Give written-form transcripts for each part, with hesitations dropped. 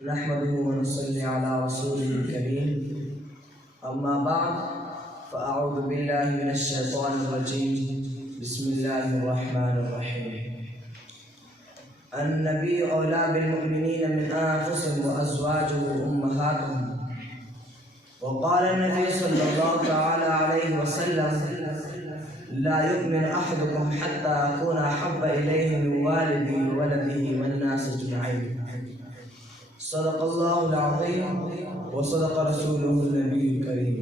نحمده ونصلي على رسوله الكريم أما بعد فأعوذ بالله من الشيطان الرجيم بسم الله الرحمن الرحيم. النبي أولى بالمؤمنين من أنفسهم وأزواجه أمهاتهم. وقال النبي صلى الله تعالى عليه وسلم لا يؤمن أحدكم حتى أكون أحب إليه من والده وولده والناس أجمعين. صدق الله العظيم وصدق رسوله النبی الکریم.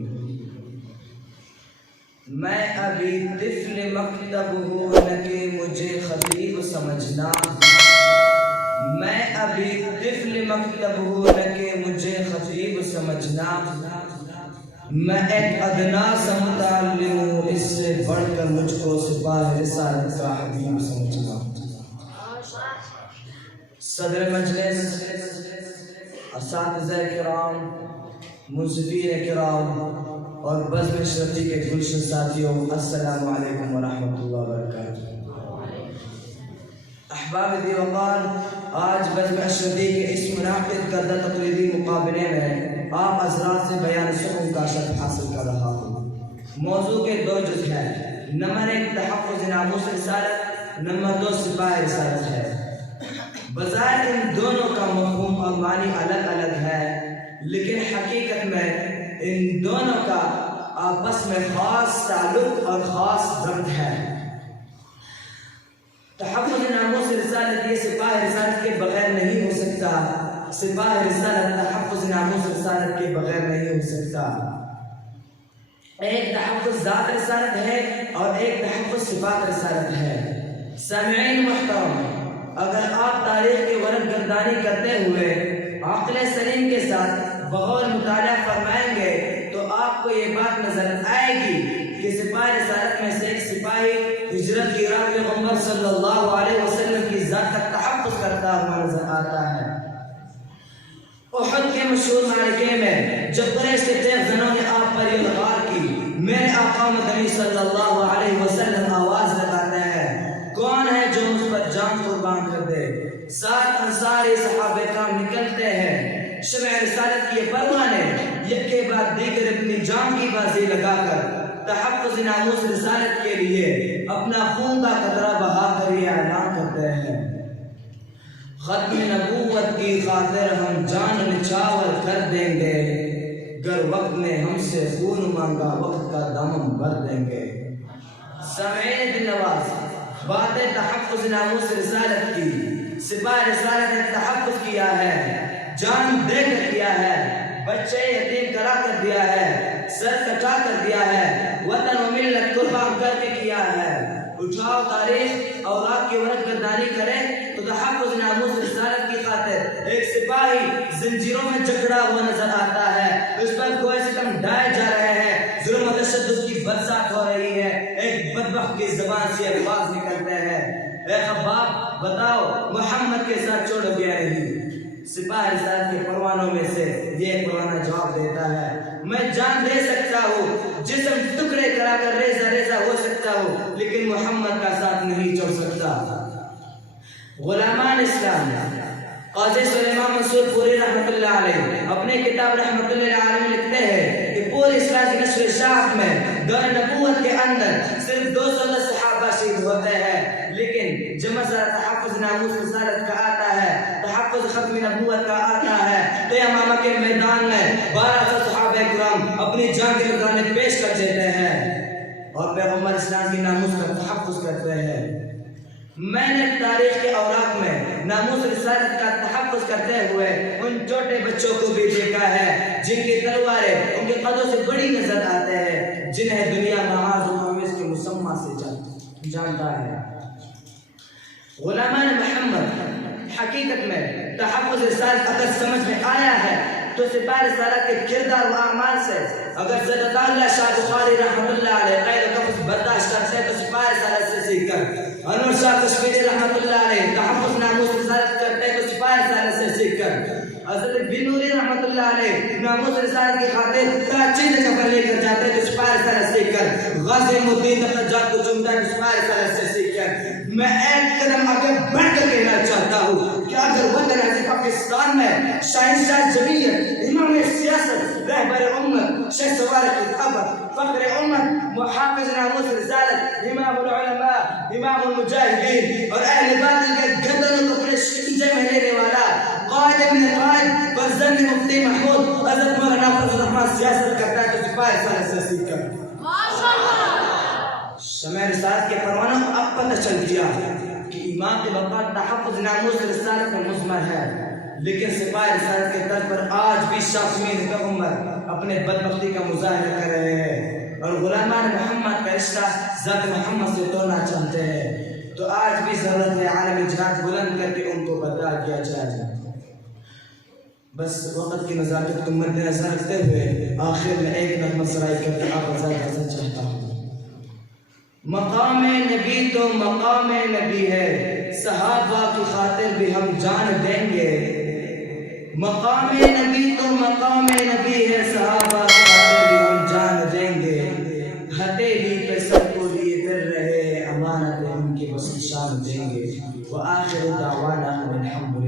میں ابھی طفل مکتب ہوں نہ کہ مجھے خطیب سمجھنا. میں ابھی طفل مکتب ہوں نہ کہ مجھے خطیب سمجھنا. میں ایک ادنا سا متعلم ہوں، اس سے بڑھ کر مجھ کو سپاہ رسالت کا حبیب سمجھنا. صدر مجلس، اساتذہ کرام، منصفین کرام اور بزم اشرفی کے گلشن ساتھیوں، السلام علیکم ورحمۃ اللہ وبرکاتہ. احباب دی وقار، آج بزم اشرفی کے اس منعقد کردہ تقریبی مقابلے میں آپ حضرات سے بیان سخن کا شرف حاصل کر رہا ہوں. موضوع کے دو جز ہیں. نمبر 1 تحفظ ناموس رسالت، نمبر 2 سپاہ رسالت ہے. بظاہر ان دونوں کا مفہوم اور معنی الگ الگ ہے، لیکن حقیقت میں ان دونوں کا آپس میں خاص تعلق اور خاص ربط ہے. تحفظ ناموس رسالت یہ سپاہ رسالت کے بغیر نہیں ہو سکتا. سپاہ رسالت تحفظ ناموس رسالت کے بغیر نہیں ہو سکتا. ایک تحفظ ذات رسالت ہے اور ایک تحفظ صفات رسالت ہے. سامعین محترم، اگر آپ تاریخ کے ورق گردانی کرتے ہوئے عقل سلیم کے ساتھ بغور مطالعہ فرمائیں گے تو آپ کو یہ بات نظر آئے گی کہ سپاہ رسالت میں سے ایک سپاہی ہجرت کی راہ پیغمبر صلی اللہ علیہ وسلم کی ذات کا تحفظ کرتا ہوا نظر آتا ہے. احد کے مشہور معرکے میں جب قریش کے تیغ زنوں نے آپ پر یہ غار کی، میرے آقا مدنی صلی اللہ علیہ وسلم آواز لگاتے ہیں، کون ہے جو مجھ پر جان قربان کر دے؟ 7 انصاری صحابہ کرام نکلتے ہیں. شمع رسالت کی پروانے یک کے بعد دیگر اپنی جان کی بازی لگا کر تحفظ ناموس رسالت کے لیے اپنا خون کا قطرہ بہا کر یہ اعلان کرتے ہیں، ختم نبوت کی خاطر ہم جان نچھاور کر دیں گے، گر وقت نے ہم سے خون مانگا وقت کا دم بھر دیں گے. سامعین دل نواز، بات تحفظ ناموس رسالت کی. سپاہ رسالت نے تحفظ کیا ہے، جان دے کر کیا ہے، بچے یتیم کرا کر دیا ہے، سر کٹا کر دیا ہے، وطن و ملت قربان کر کے کیا ہے. اٹھاؤ تاریخ اور آپ کی ورق گردانی کرے تو تحفظ ناموس رسالت کی خاطر ایک سپاہی زنجیروں میں جکڑا ہوا نظر آتا ہے. اس پر کوئی ستم ڈھائے جا رہے ہیں، ظلم و تشدد کی برسات ہو رہی ہے. ایک بدبخت کی زبان سے الفاظ نکلتے ہیں، اے خباب بتاؤ محمد کے ساتھ چھوڑ گیا نہیں؟ سپاہ رسالت کے پروانوں میں سے یہ پرانا جواب دیتا ہے، میں جان دے سکتا ہوں، جسم ٹکڑے کرا کر ریزہ ریزہ ہو سکتا ہوں، لیکن محمد کا ساتھ نہیں چھوڑ سکتا. غلامان اسلام قاضی سلیمان منصور پوری رحمۃ اللہ علیہ اپنے کتاب رحمۃ اللہ علیہ میں لکھتے ہیں کہ پورے اسلام کی نشر اشاعت میں دور نبوت کے اندر صرف 210 صحابہ شہید ہوتے ہیں، لیکن جب مسئلہ تحفظ ناموس رسالت کا آتا ہے، تحفظ ختم نبوت کا آتا ہے، تو یمامہ کے میدان میں 1200 صحابہ کرام اپنی جان کے نذرانے پیش کر دیتے ہیں اور پیغمبر اسلام کی ناموس کا تحفظ کرتے ہیں. میں نے تاریخ کے اوراق میں ناموس رسالت کا تحفظ کرتے ہوئے ان چھوٹے بچوں کو بھی دیکھا ہے جن کی تلواریں ان کے قدوں سے بڑی نظر آتے ہیں، جنہیں دنیا معاذ و معویز کے مسمى سے جانتا ہے. غلامان محمد، حقیقت میں تحفظ رسالت اگر سمجھ میں آیا ہے تو سپاہ رسالت کے کردار و اعمال سے اگر حضرت اللہ شاہ بخاری رحمۃ اللہ علیہ قید و قفس برداشت کرتے ہیں تو سپاہ رسالت سے سیکھ کر، انور شاہ کشمیری رحمۃ اللہ علیہ تحفظ ناموس رسالت کرتے ہیں تو سپاہ رسالت سے سیکھ کر، حضرت بن نوری رحمۃ اللہ علیہ ناموس رسالت کی خاطر کراچی سے کفن لے کر جاتے ہیں تو سپاہ رسالت سیکھ کر، غازی الدین اپنا جات کو چومتا ہے تو سپاہ رسالت سے سیکھ کر، میں ایک قدم آگے بڑھ کر کہنا چاہتا ہوں کہ اگر وطن عزیز پاکستان میں شہنشاہ جمعیت، امام سیاست، رہبر امت، شہ سوار خطابت، فخر امت، محافظ ناموس رسالت، امام العلماء، امام المجاہدین اور اہل باطل کے گردنوں کو اپنے شکنجے میں لینے والا قائد من قائد فرزند مفتی محمود حضرت مولانا فضل الرحمن سیاست کرتا ہے تو سپاہی سالہ سے سیکھ کر شمع رسالت کے پروانوں کو اب پتہ چل گیا کہ امام کے بقا تحفظ ناموس رسالت کا مضمر ہے، لیکن سپاہی رسالت کے طرز پر آج بھی شافعین پیغمبر اپنے بدبختی کا مظاہرہ کر رہے ہیں اور غلامان محمد کا رشتہ ذات محمد سے توڑنا چاہتے ہیں۔ تو آج بھی ضرورت ہے عالمی جہاد بلند کر کے ان کو بتا دیا جائے۔ بس وقت کی نزاکت کو مد نظر رکھتے ہوئے آخر میں ایک نغمہ سرائی کر کے آپ ازاد چاہتا ہوں۔ مقام نبی تو مقام نبی ہے، صحابہ کی خاطر بھی ہم جان دیں گے۔ مقام نبی تو مقام نبی ہے، صحابہ کی خاطر بھی ہم جان دیں گے۔ ہتھیلی پہ سب کو لیے پھر رہے، امانت ان کی بس شان دیں گے۔ وآخر دعوانا الحمد للہ۔